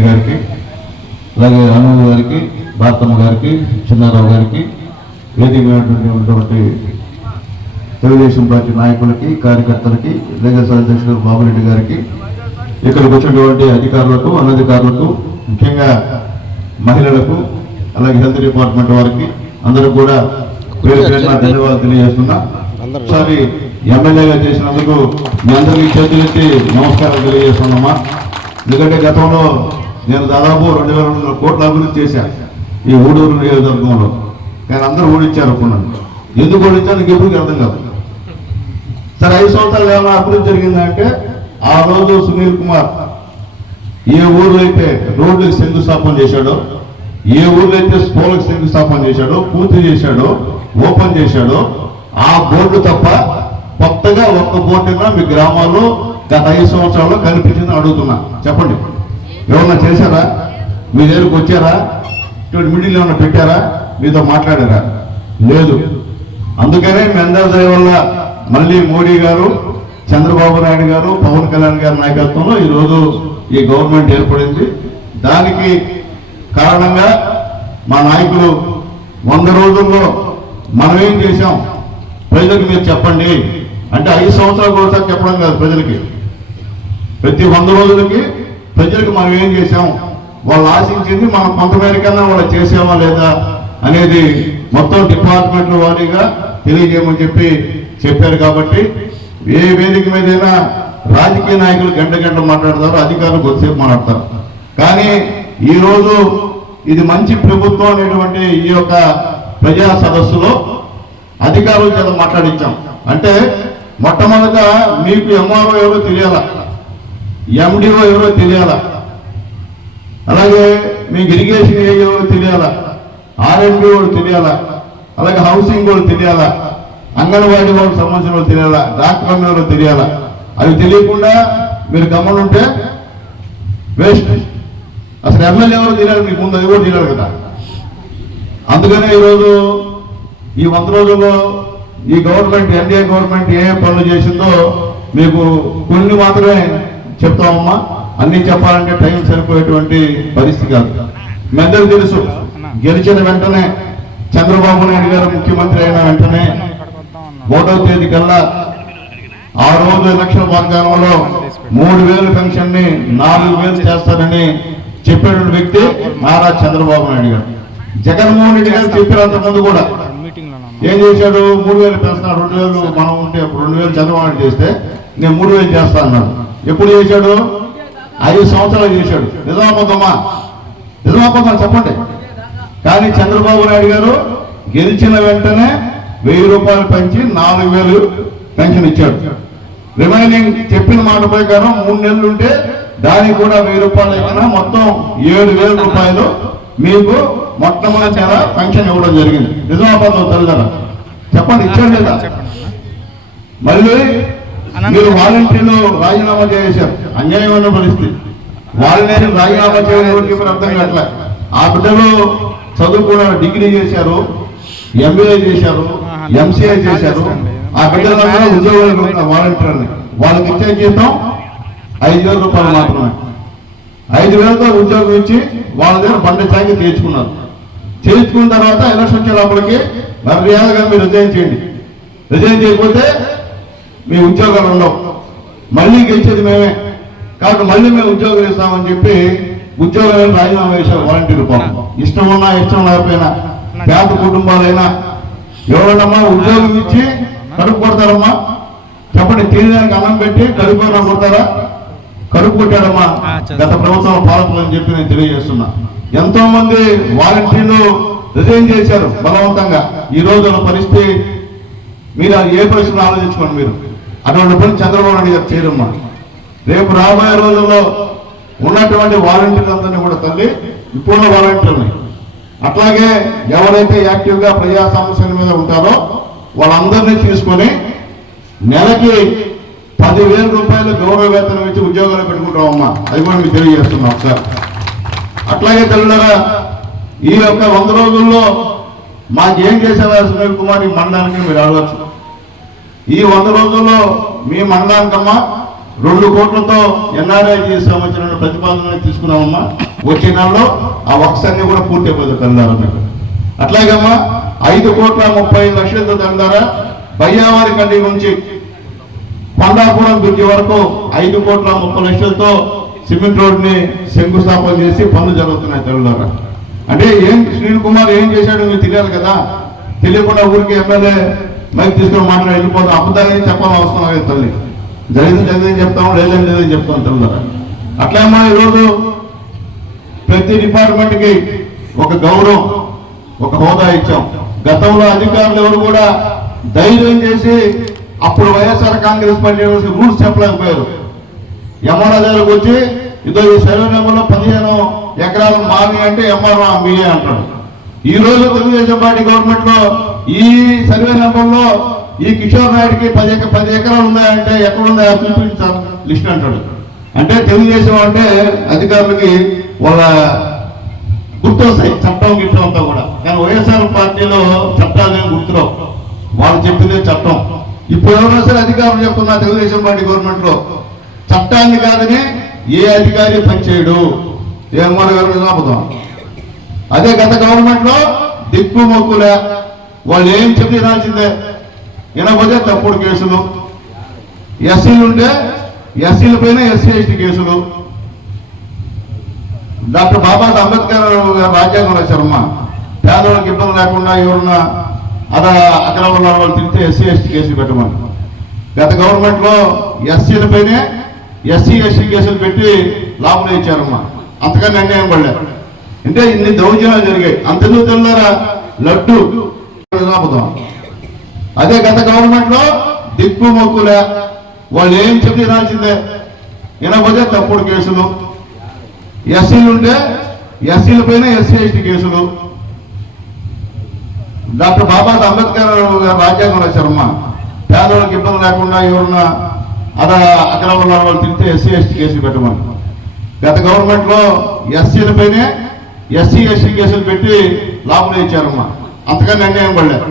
రెడ్డి గారికి అలాగే రామారావు గారికి భారతమ్మ గారికి చిన్నారావు గారికి వేదిక ఉన్నటువంటి తెలుగుదేశం పార్టీ నాయకులకి కార్యకర్తలకి లీగల్ అధ్యక్షుడు బాబురెడ్డి గారికి ఇక్కడికి వచ్చినటువంటి అధికారులకు అనధికారులకు ముఖ్యంగా మహిళలకు అలాగే హెల్త్ డిపార్ట్మెంట్ వారికి అందరూ కూడా పేరు పేరున ధన్యవాదాలు తెలియజేస్తున్నా. ఒకసారి ఎమ్మెల్యేగా చేసినందుకు మీ అందరికీ చేతులెత్తి నమస్కారం తెలియజేస్తున్నామా? ఎందుకంటే గతంలో నేను దాదాపు రెండు వేల రెండు వందల కోట్ల అభివృద్ధి చేశాను ఈ ఊడూరు నియోజకవర్గంలో. కానీ అందరూ ఓడించారు అనుకున్నాను ఎందుకు ఓడించారు నీకు ఎప్పుడు అర్థం కాదు. సరే ఐదు సంవత్సరాలు ఏమైనా అభివృద్ధి జరిగిందంటే ఆ రోజు సునీల్ కుమార్ ఏ ఊర్లో అయితే రోడ్లకు శంకుస్థాపన చేశాడో ఏ ఊర్లో అయితే స్కూళ్ళకి శంకుస్థాపన చేశాడో పూర్తి చేశాడో ఓపెన్ చేశాడో ఆ బోర్డు తప్ప కొత్తగా ఒక్క బోర్డు మీ గ్రామాల్లో గత ఐదు సంవత్సరాల్లో కనిపించిందని అడుగుతున్నా. చెప్పండి. ఏమన్నా చేశారా? మీ దగ్గరకు వచ్చారా? ఇటువంటి మిడిల్ ఏమైనా పెట్టారా? మీతో మాట్లాడారా? లేదు. అందుకనే మీ అందరి వల్ల మళ్ళీ మోడీ గారు చంద్రబాబు నాయుడు గారు పవన్ కళ్యాణ్ గారి నాయకత్వంలో ఈ రోజు ఈ గవర్నమెంట్ ఏర్పడింది. దానికి కారణంగా మా నాయకులు వంద రోజుల్లో మనం ఏం చేశాం? ప్రజలకు మీరు చెప్పండి. అంటే ఐదు సంవత్సరాలు కూడా చెప్పడం కాదు ప్రజలకి. ప్రతి వంద రోజులకి ప్రజలకు మనం ఏం చేసాం వాళ్ళు ఆశించింది మనం కొంతమేరకన్నా వాళ్ళు చేసామా లేదా అనేది మొత్తం డిపార్ట్మెంట్ల వారీగా తెలియజేయమని చెప్పి చెప్పారు కాబట్టి ఏ వేదిక మీదైనా రాజకీయ నాయకులు గంట గంట మాట్లాడతారు అధికారులు కొద్దిసేపు మాట్లాడతారు. కానీ ఈ రోజు ఇది మంచి ప్రభుత్వం అనేటువంటి ఈ యొక్క ప్రజా సదస్సులో అధికారుల చేత మాట్లాడించాం. అంటే మొట్టమొదట మీకు ఎంఆర్ఓ ఎవరో తెలియాలా? ఎండిఓ ఎవరో తెలియాలా? అలాగే మీకు ఇరిగేషన్ ఏ ఎవరో తెలియాలా? ఆర్ఎండి వాళ్ళు తెలియాలా? అలాగే హౌసింగ్ వాళ్ళు తెలియాలా? అంగన్వాడీ వాళ్ళకి సంబంధించిన వాళ్ళు తెలియాలా? డాక్టర్ ఎవరో తెలియాలా? అవి తెలియకుండా మీరు గమనుంటే వేస్ట్. అసలు ఎమ్మెల్యే ఎవరు తెలియాలి మీకు ముందు అది కూడా తెలియాలి కదా. అందుకనే ఈరోజు ఈ వంద రోజుల్లో ఈ గవర్నమెంట్ ఎన్డీఏ గవర్నమెంట్ ఏ పనులు చేసిందో మీకు కొన్ని మాత్రమే చెప్తామమ్మా. అన్ని చెప్పాలంటే టైం సరిపోయేటువంటి పరిస్థితి కాదు. మీ అందరికీ తెలుసు గెలిచిన వెంటనే చంద్రబాబు నాయుడు గారు ముఖ్యమంత్రి అయిన వెంటనే మూడవ తేదీ కల్లా ఆ రోజు ఎలక్షన్ వాగ్దానంలో మూడు వేలు పెన్షన్ని నాలుగు వేలు చేస్తారని చెప్పిన వ్యక్తి నారా చంద్రబాబు నాయుడు గారు. జగన్మోహన్ రెడ్డి గారు చెప్పినంత ముందు కూడా ఏం చేశాడు? మూడు వేలు పెన్షన్ రెండు వేలు మనం ఉంటే రెండు వేలు చంద్రబాబు నాయుడు చేస్తే నేను మూడు వేలు చేస్తా అన్నాడు. ఎప్పుడు చేశాడు? ఐదు సంవత్సరాలు చేశాడు. నిజామద్దమ్మా నిజామద్దమ్మా చెప్పండి. కానీ చంద్రబాబు నాయుడు గారు గెలిచిన వెంటనే వెయ్యి రూపాయలు పెంచి నాలుగు వేలు పెన్షన్ ఇచ్చాడు. రిమైనింగ్ చెప్పిన మాట ప్రకారం మూడు నెలలు ఉంటే దానికి కూడా వెయ్యి రూపాయలు అయినా మొత్తం ఏడు వేల రూపాయలు మీకు మొట్టమొదటి నెల పెన్షన్ ఇవ్వడం జరిగింది. నిజామాబాద్ తల్లిదండ్రులు. చెప్పండి ఇచ్చాడు లేదా? మళ్ళీ మీరు వాలంటీర్లు రాజీనామా చేశారు అన్యాయమైన పరిస్థితి. వాళ్ళని రాజీనామా చేయడం ఇప్పుడు అర్థం కావట్లే. ఆ బిడ్డలు చదువుకున్నారు డిగ్రీ చేశారు ఎంబీఏ చేశారు ఎంసీఏ చేశారు. ఆ బిడ్డలందరూ ఉద్యోగాలు వాలంటీర్ని వాళ్ళకి ఇచ్చే జీతం ఐదు వేల రూపాయలు మాత్రమే. ఐదు వేలతో ఉద్యోగం ఇచ్చి వాళ్ళ దగ్గర బండి చాకి తీర్చుకున్నారు చేయించుకున్న తర్వాత ఎలక్షన్ వచ్చే లోపలికి మర్యాదగా మీరు రిజైన్ చేయండి. రిజైన్ చేయకపోతే మీ ఉద్యోగాలు ఉండవు. మళ్ళీ గెలిచేది మేమే. కాబట్టి మళ్ళీ మేము ఉద్యోగం ఇస్తామని చెప్పి ఉద్యోగాలను రాజీనామా చేశారు వాలంటీర్ పాపం ఇష్టం ఉన్నా ఇష్టం లేకపోయినా పేద కుటుంబాలైనా ఎవరమ్మా ఉద్యోగం ఇచ్చి కడుపు కొడతారమ్మా. చెప్పండి తినడానికి అన్నం పెట్టి కడుపు అన్నం కొడతారా? కడుపు కొట్టాడమ్మా గత ప్రభుత్వం పాలకులు అని చెప్పి నేను తెలియజేస్తున్నా. ఎంతో మంది వాలంటీర్లు రిజైన్ చేశారు బలవంతంగా. ఈ రోజున పరిస్థితి మీరు ఏ పరిస్థితులు ఆలోచించుకోండి మీరు. అటువంటి పని చంద్రబాబు నాయుడు గారు చేయరమ్మా. రేపు రాబోయే రోజుల్లో ఉన్నటువంటి వాలంటీర్లందరినీ కూడా తల్లి ఇప్పుడున్న వాలంటీర్ని అట్లాగే ఎవరైతే యాక్టివ్గా ప్రజా సమస్యల మీద ఉంటారో వాళ్ళందరినీ తీసుకొని నెలకి పదివేల రూపాయలు గౌరవ వేతనం ఇచ్చి ఉద్యోగాలు పెట్టుకుంటామమ్మా. అది కూడా మీకు తెలియజేస్తున్నాం సార్ అట్లాగే తల్లులరా ఈ యొక్క వంద రోజుల్లో మాకేం చేసేవారు సునీల్ కుమార్ ఈ మండలానికి మీరు అడగచ్చు. ఈ వంద రోజుల్లో మీ మండలానికమ్మా రెండు కోట్లతో ఎన్ఆర్ఐకి సంబంధించిన ప్రతిపాదనలు తీసుకున్నామమ్మా. వచ్చే నెలలో ఆ వర్క్స్ అన్ని కూడా పూర్తి అయిపోతుంది తెలంగాణ అట్లాగమ్మా ఐదు కోట్ల ముప్పై లక్షలతో తెలంగాణ బయ్యావారి కండి నుంచి కొండాపురం బ్రిడ్జి వరకు ఐదు కోట్ల ముప్పై లక్షలతో సిమెంట్ రోడ్ని శంకుస్థాపన చేసి పనులు జరుగుతున్నాయి తెలంగాణ. అంటే ఏం సునీల్ కుమార్ ఏం చేశాడో మీకు తెలియాలి కదా? తెలియకుండా ఊరికి ఎమ్మెల్యే మైక్ తీసుకొని మాట్లాడి వెళ్ళిపోతాం. అబద్ధాలని చెప్పాలని అవసరం లేదు తల్లి. జరిగింది జరిగిందని చెప్తాము లేదని లేదని చెప్తాం తెలంగాణ అట్లా అమ్మా ఈరోజు ప్రతి డిపార్ట్మెంట్కి ఒక గౌరవం ఒక హోదా ఇచ్చాం. గతంలో అధికారులు ఎవరు కూడా ధైర్యం చేసి అప్పుడు వైఎస్ఆర్ కాంగ్రెస్ పార్టీ రూల్స్ చెప్పలేకపోయారు. ఎంఆర్ఓ దగ్గరకు వచ్చి ఇదో ఈ సర్వే నెంబర్లో పదిహేను ఎకరాలు మావి అంటే ఎంఆర్ఓ మీయే అంటాడు. ఈ రోజు తెలుగుదేశం పార్టీ గవర్నమెంట్లో ఈ సర్వే నెంబర్లో ఈ కిషోర్ నాయుడికి పది ఎక- పది ఎకరాలు ఉన్నాయంటే ఎక్కడ ఉన్నాయో చూపించారు లిస్ట్ అంటాడు. అంటే తెలుగుదేశం అంటే అధికారులకి వాళ్ళ గుర్తొస్తాయి చట్టం గిట్టం అంతా కూడా. కానీ వైఎస్ఆర్ పార్టీలో చట్టాలు నేను గుర్తురావు. వాళ్ళు చెప్పిందే చట్టం. ఇప్పుడు ఎవరైనా సరే అధికారులు చెప్తున్నా తెలుగుదేశం పార్టీ గవర్నమెంట్లో చట్టాన్ని కాదని ఏ అధికారి పనిచేయడు? ఏమో గారు అదే గత గవర్నమెంట్లో దిక్కు మొక్కులే వాళ్ళు ఏం చెప్పి వినాల్సిందే వినకపోతే తప్పుడు కేసులు. ఎస్సీలు ఉంటే ఎస్సీల పైన ఎస్సీ ఎస్టీ కేసులు. డాక్టర్ బాబా అంబేద్కర్ గారు రాజ్యాంగం పేదవాళ్ళకి ఇబ్బంది లేకుండా ఎవరున్నా అదా అక్కడ ఉన్న వాళ్ళు తింటే ఎస్సీ ఎస్టీ కేసులు పెట్టమని. గత గవర్నమెంట్లో ఎస్సీలపైనే ఎస్సీల ఎస్సీ ఎస్టీ కేసులు పెట్టి లాభం ఇచ్చారమ్మా. అంతగా నిర్ణయం పడలేదు అంటే ఇన్ని దౌర్జన్యాలు జరిగాయి. అంత తెల్లారా? లడ్డు. ఆపుదాం. అదే గత గవర్నమెంట్లో దిక్కు మొక్కులే. వాళ్ళు ఏం చెప్పి వినాల్సిందే వినకపోతే తప్పుడు కేసులు. ఎస్సీలు ఉంటే ఎస్సీల పైన ఎస్సీ ఎస్టీ కేసులు. డాక్టర్ బాబాసాహెబ్ అంబేద్కర్ గారు రాజ్యాంగం రాశారమ్మా పేదవాళ్ళకి ఇబ్బంది లేకుండా ఎవరున్నా అలా అక్కడ ఉన్న వాళ్ళు తింటే ఎస్సీ ఎస్టీ కేసులు పెట్టమని. గత గవర్నమెంట్లో ఎస్సీలపైనే ఎస్సీ ఎస్టీ కేసులు పెట్టి లాభం ఇచ్చారమ్మా. అంతకన్నా అన్యాయం పడలేదు